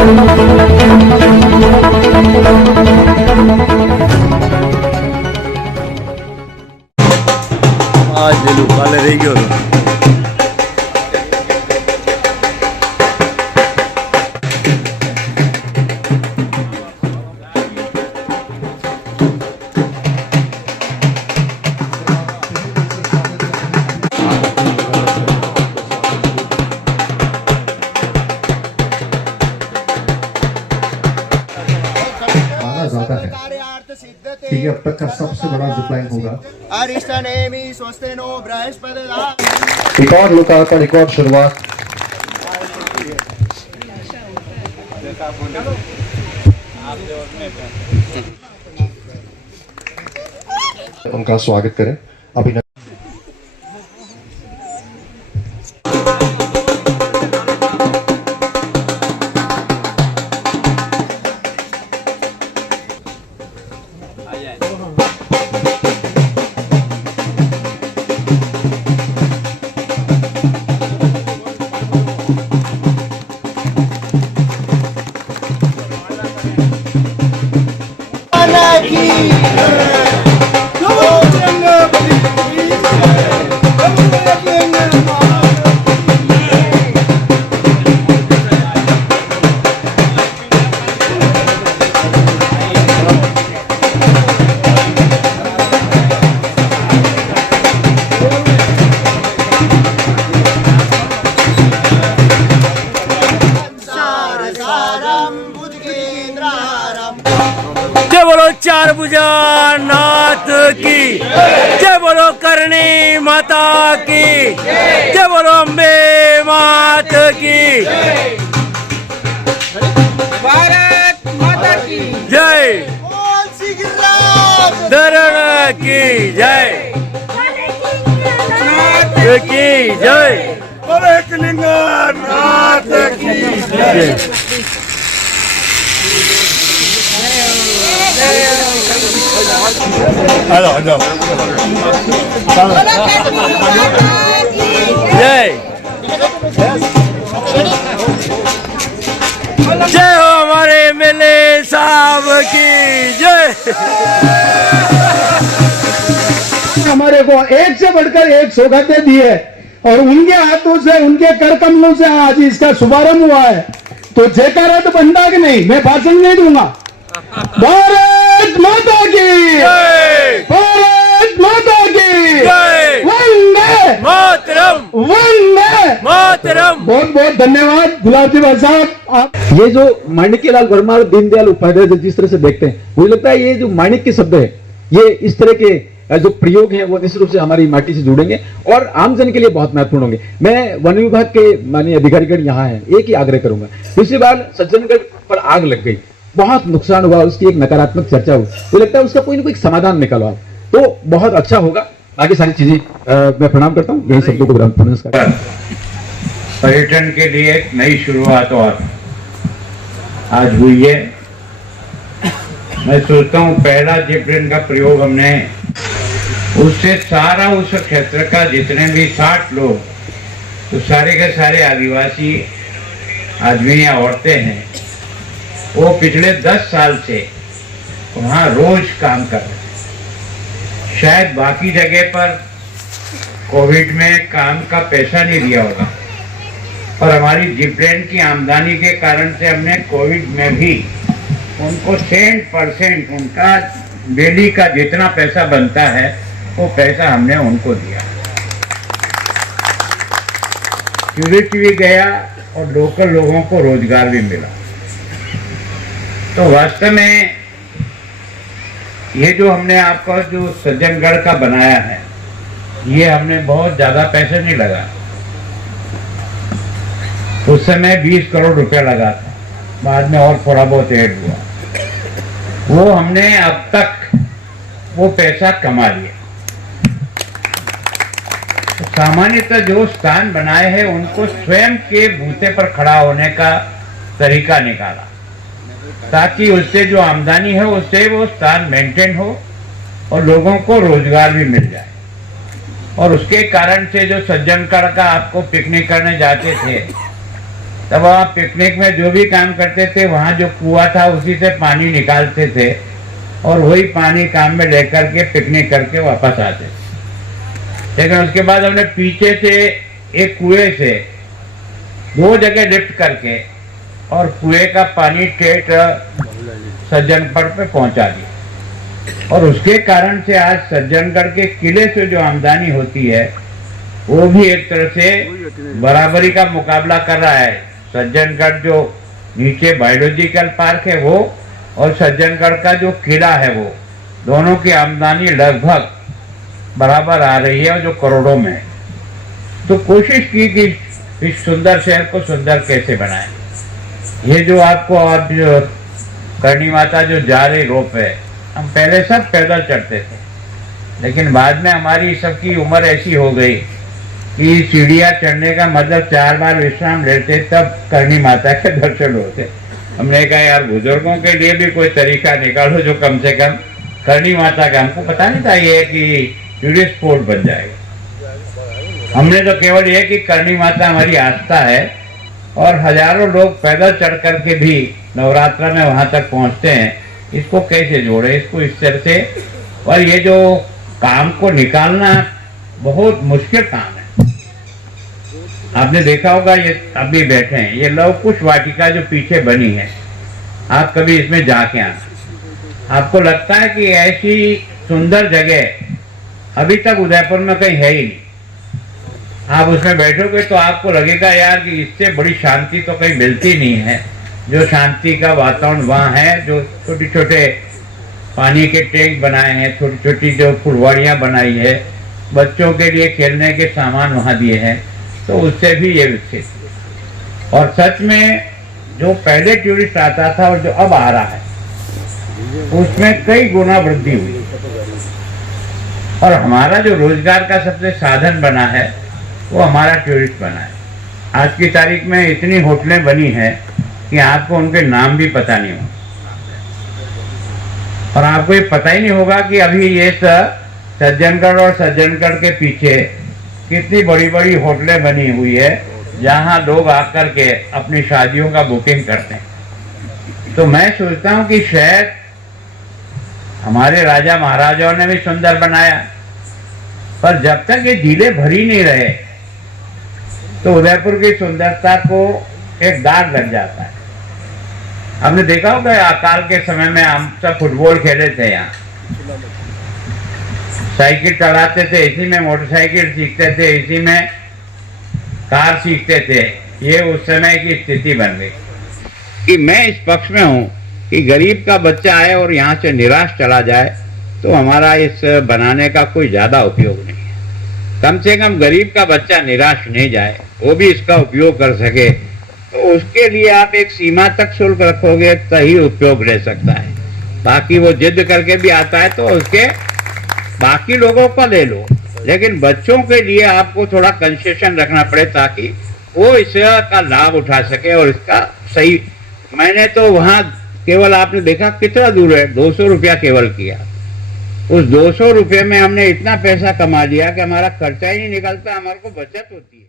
आज ले लो काले रह गयो ठीक है, अब तक का सबसे बड़ा जिपलाइन होगा। एक और लोकार्पण, एक और शुरुआत। उनका स्वागत करें अभिनंदन। जय बोलो चार भुजा नाथ की, जय बोलो करणी माता की, जय बोलो अम्बे मात की, भारत माता की जय, धरण की जय, की जय, नाथ की जय। हेलो हेलो जय जय हो हमारे मेले साहब की जय। हमारे को एक से बढ़कर एक सौगातें दी है और उनके हाथों से, उनके कर कमलों से आज इसका शुभारंभ हुआ है। तो जयकारा तो बनता कि नहीं, मैं भाषण नहीं दूंगा। भारत माता की भारत माता की वंदे मातरम वंदे मातरम। बहुत बहुत धन्यवाद गुलाब जी भाई साहब। ये जो माणिक्यलाल वर्मा और दीनदयाल उपाध्याय जिस तरह से देखते हैं, मुझे लगता है ये जो माणिक्य शब्द है, ये इस तरह के जो प्रयोग हैं वो निश्चित रूप से हमारी माटी से जुड़ेंगे और आमजन के लिए बहुत महत्वपूर्ण होंगे। मैं वन विभाग के माननीय अधिकारीगण यहाँ हैं, एक ही आग्रह करूंगा, पिछली बार सज्जनगढ़ पर आग लग गई, बहुत नुकसान हुआ, उसकी एक नकारात्मक चर्चा हुई, मुझे लगता है उसका कोई ना कोई समाधान निकालो आप, तो बहुत अच्छा होगा। आगे सारी चीजें मैं प्रणाम करता हूँ, यही शब्दों को नमस्कार। पर्यटन के लिए एक नई शुरुआत और आज हुई है। मैं सोचता हूँ पहला जिपलाइन का प्रयोग हमने, उससे सारा उस क्षेत्र का जितने भी 60 लोग, तो सारे के सारे आदिवासी आदमी या औरतें हैं, वो पिछले 10 साल से वहाँ रोज काम कर रहे हैं। शायद बाकी जगह पर कोविड में काम का पैसा नहीं दिया होगा, पर हमारी जिपलाइन की आमदनी के कारण से हमने कोविड में भी उनको 100% उनका डेली का जितना पैसा बनता है वो पैसा हमने उनको दिया। टूरिस्ट भी गया और लोकल लोगों को रोजगार भी मिला। तो वास्तव में ये जो हमने आपका जो सज्जनगढ़ का बनाया है, ये हमने बहुत ज्यादा पैसे नहीं लगा। उस समय 20 करोड़ रुपया लगा था, बाद में और थोड़ा बहुत ऐड हुआ। वो हमने अब तक वो पैसा कमा लिया। तो सामान्यतः जो स्थान बनाए हैं उनको स्वयं के बूते पर खड़ा होने का तरीका निकाला, ताकि उससे जो आमदनी है उससे वो स्थान मेंटेन हो और लोगों को रोजगार भी मिल जाए। और उसके कारण से जो सज्जनगढ़ का आपको पिकनिक करने जाते थे तब वहाँ पिकनिक में जो भी काम करते थे, वहाँ जो कुआं था उसी से पानी निकालते थे और वही पानी काम में लेकर के पिकनिक करके वापस आते थे। लेकिन उसके बाद हमने पीछे से एक कुएं से 2 जगह लिफ्ट करके और कुएं का पानी ठेठ सज्जनगढ़ पे पहुंचा दिया और उसके कारण से आज सज्जनगढ़ के किले से जो आमदनी होती है वो भी एक तरह से बराबरी का मुकाबला कर रहा है। सज्जनगढ़ जो नीचे बायोलॉजिकल पार्क है वो और सज्जनगढ़ का जो किला है वो दोनों की आमदनी लगभग बराबर आ रही है और जो करोड़ों में है। तो कोशिश की कि इस सुंदर शहर को सुंदर कैसे बनाएं। ये जो आपको आज करणी माता जो जा रही रोप है, हम पहले सब पैदल चढ़ते थे, लेकिन बाद में हमारी सबकी उम्र ऐसी हो गई कि सीढ़ियाँ चढ़ने का मतलब 4 बार विश्राम लेते तब करणी माता के दर्शन होते। हमने कहा यार बुजुर्गों के लिए भी कोई तरीका निकालो जो कम से कम करणी माता का, हमको पता नहीं था ये कि टूरिस्ट स्पॉट बन जाएगा। हमने तो केवल ये कि करणी माता हमारी आस्था है और हजारों लोग पैदल चढ़ करके भी नवरात्र में वहां तक पहुंचते हैं। इसको कैसे जोड़े, इसको इस तरह से, और ये जो काम को निकालना बहुत मुश्किल काम है। आपने देखा होगा ये अभी बैठे हैं, ये लव कुश वाटिका जो पीछे बनी है, आप कभी इसमें जाके आना, आपको लगता है कि ऐसी सुंदर जगह अभी तक उदयपुर में कहीं है ही नहीं। आप उसमें बैठोगे तो आपको लगेगा यार कि इससे बड़ी शांति तो कहीं मिलती नहीं है। जो शांति का वातावरण वहाँ है, जो छोटे छोटे पानी के टैंक बनाए हैं, छोटी छोटी जो फुलवाड़ियाँ बनाई है, बच्चों के लिए खेलने के सामान वहाँ दिए हैं, तो उससे भी ये विकसित। और सच में जो पहले टूरिस्ट आता था और जो अब आ रहा है उसमें कई गुना वृद्धि हुई। और हमारा जो रोजगार का सबसे साधन बना है वो हमारा टूरिस्ट बना है। आज की तारीख में इतनी होटलें बनी हैं कि आपको उनके नाम भी पता नहीं हो, और आपको ये पता ही नहीं होगा कि अभी ये सज्जनगढ़ और सज्जनगढ़ के पीछे कितनी बड़ी बड़ी होटलें बनी हुई है जहां लोग आकर के अपनी शादियों का बुकिंग करते हैं। तो मैं सोचता हूं कि शहर हमारे राजा महाराजाओं ने भी सुंदर बनाया, पर जब तक ये झीलें भरी नहीं रहे तो उदयपुर की सुंदरता को एक दाग लग जाता है। आपने देखा होगा अकाल के समय में हम सब फुटबॉल खेले थे, यहाँ साइकिल चलाते थे, इसी में मोटरसाइकिल सीखते थे, इसी में कार सीखते थे। ये उस समय की स्थिति बन गई कि मैं इस पक्ष में हूँ कि गरीब का बच्चा आए और यहाँ से निराश चला जाए तो हमारा इस बनाने का कोई ज्यादा उपयोग नहीं है। कम से कम गरीब का बच्चा निराश नहीं जाए, वो भी इसका उपयोग कर सके, तो उसके लिए आप एक सीमा तक शुल्क रखोगे तो ही उपयोग ले सकता है। बाकी वो जिद करके भी आता है तो उसके बाकी लोगों का ले लो, लेकिन बच्चों के लिए आपको थोड़ा कंसेशन रखना पड़े ताकि वो इसका लाभ उठा सके और इसका सही। मैंने तो वहाँ केवल आपने देखा कितना दूर है, 200 रुपया केवल किया। उस 200 रुपये में हमने इतना पैसा कमा लिया कि हमारा खर्चा ही नहीं निकलता, हमारे को बचत होती है।